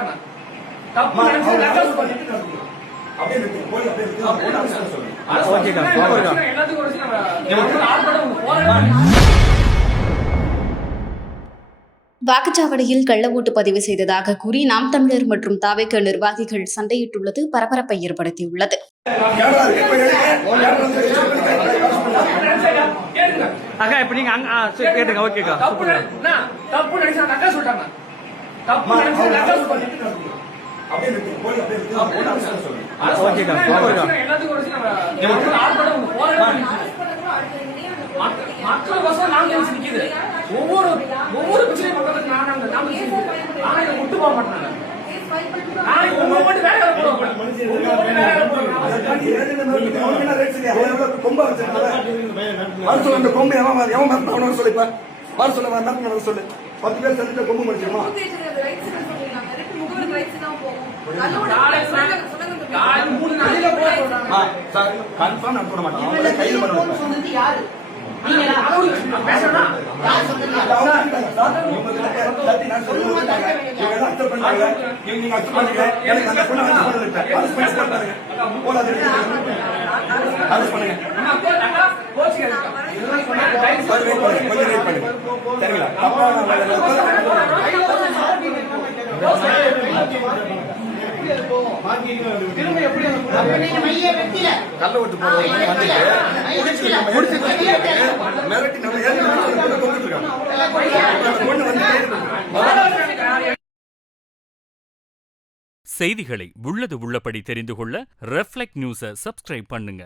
சொல்லிட்டாங்க. தப்பு நினைச்சு லெட்டர் பண்ணிட்டு வாக்குச்சாவடியில் கள்ள ஓட்டு பதிவு செய்ததாக கூறி நாம் தமிழர் மற்றும் தாவேக நிர்வாகிகள் சண்டையிட்டுள்ளது பரபரப்பை ஏற்படுத்தியுள்ளது. மக்கள் வசம் நாங்க நிக்குது. ஒவ்வொரு பிரச்சனையும் பக்கத்துக்கு நாங்க விட்டு போக மாட்டாங்க. நாளைக்கு உங்க மட்டும் வேலை கொம்பு எவன் சொல்லு 10 பேர் சேர்ந்து கொம்பு முடிச்சிருமா? கன்ஃபார்ம் நான் போட மாட்டேன். கையில் பண்ணுவேன். கள்ள ஓட்டு செய்திகளை உள்ளது உள்ளபடி தெரிந்து கொள்ள ரெஃப்ளெக்ட் நியூஸை சப்ஸ்கிரைப் பண்ணுங்க.